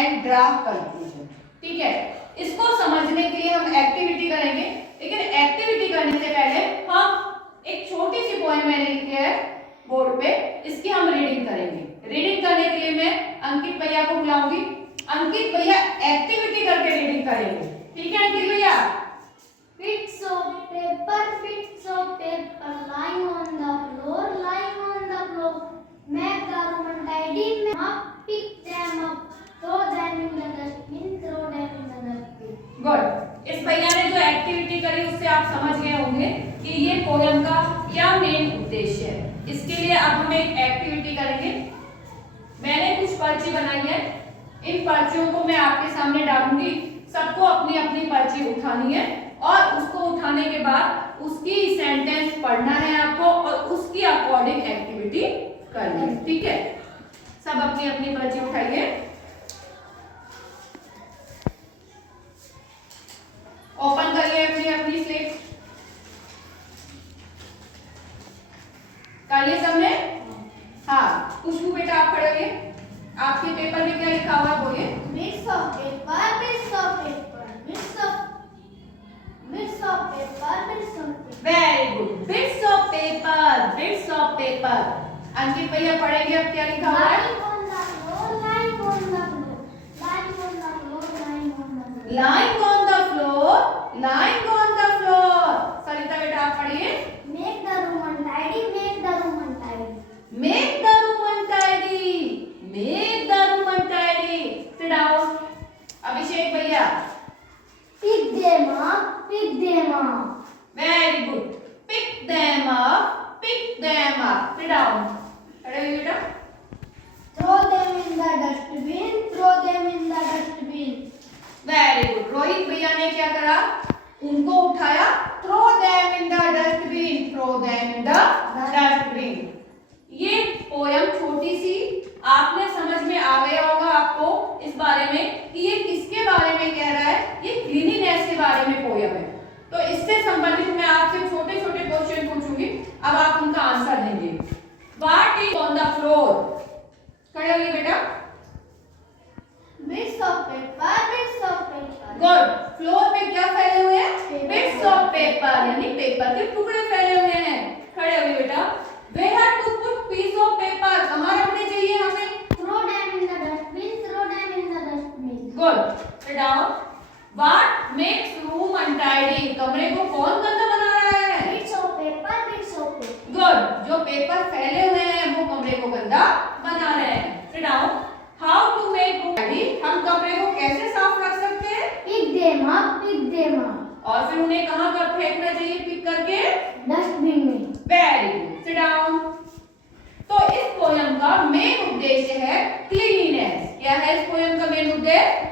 And draft conclusion. ठीक है, इसको समझने के लिए हम एक्टिविटी करेंगे, लेकिन एक्टिविटी करने से पहले हम एक छोटी सी पोएम मैंने लिखी है बोर्ड पे, इसकी हम रीडिंग करेंगे। रीडिंग करने के लिए मैं अंकित भैया को बुलाऊंगी। अंकित भैया एक्टिविटी करके रीडिंग करेंगे। ठीक है अंकित भैया? Bits of paper lying on the floor, lying on the floor. Make the room untidy, pick them up, throw them in the dustbin, throw them in the dustbin. Good. इस भैया ने जो activity करी उससे आप समझ गए होंगे कि ये पोएम का क्या मेन उद्देश्य है। इसके लिए अब हम एक एक्टिविटी करेंगे। मैंने कुछ पर्ची बनाई है, इन पर्चियों को मैं आपके सामने डालूंगी। सबको अपनी अपनी पर्ची उठानी है और उसको उठाने के बाद उसकी सेंटेंस पढ़ना है आपको और उसकी अकॉर्डिंग एक्टिविटी करनी है। ठीक है, सब अपनी अपनी पर्ची उठाइए। ओपन करिए अपनी अपनी स्लेट। कर लिए सबने? हाँ, खुशबू बेटा आप खड़े होइए। आपके पेपर में क्या लिखा हुआ है बोलिए? Bits of paper, bits of paper, bits of paper, bits of paper. Very good, bits of paper, bits of paper. अंकित भैया पढ़ेंगे अब क्या लिखा हुआ है? Lying on the floor, lying on the floor, lying on the floor, lying on the floor. Lying on the floor, lying on the floor। सरिता बेटा आप पढ़िए। Make the room untidy, make the room untidy. Make the room untidy, make the room untidy। Sit down। अभिषेक भैया। Pick them up, pick them up. Very good, pick them up, pick them up। Sit down। खड़े होइए बेटा। Throw them in the dustbin, throw them in the dustbin. Very good. Rohit भैया ने क्या करा? उनको उठाया। Throw them in the dustbin, throw them in the dustbin. ये पोयम छोटी सी, आपने समझ में आ गया होगा आपको इस बारे में कि ये किसके बारे में कह रहा है। ये क्लीनिनेस के बारे में पोयम है। तो इससे संबंधित मैं आपसे छोटे छोटे क्वेश्चन पूछूंगी, अब आप उनका आंसर देंगे। What is on the floor? खड़े होइए बेटा। Bits of paper, bits of paper. Good. Floor पे क्या फैले हुए हैं? Paper. बिट्स ऑफ पेपर, यानी पेपर के टुकड़े फैले हुए हैं। खड़े हुए बेटा। Where to put piece of paper, कहाँ रखने चाहिए हमें? Throw them in the dustbin, throw them in the dustbin. Good. Sit down. What makes room untidy, कमरे को कौन गंदा बना रहा है? Bits of paper, bits of paper. Good. जो पेपर फैले हुए हैं वो कमरे को गंदा बना रहे हैं। Sit down. How to make room untidy, हम कमरे को कैसे साफ रख सकते हैं? Pick them up, pick them up. और फिर उन्हें कहाँ पर फेंकना चाहिए पिक करके? Dustbin में. Very good. Sit down. तो इस पोयम का मेन उद्देश्य है क्लीनिनेस। क्या है इस पोयम का मेन उद्देश्य?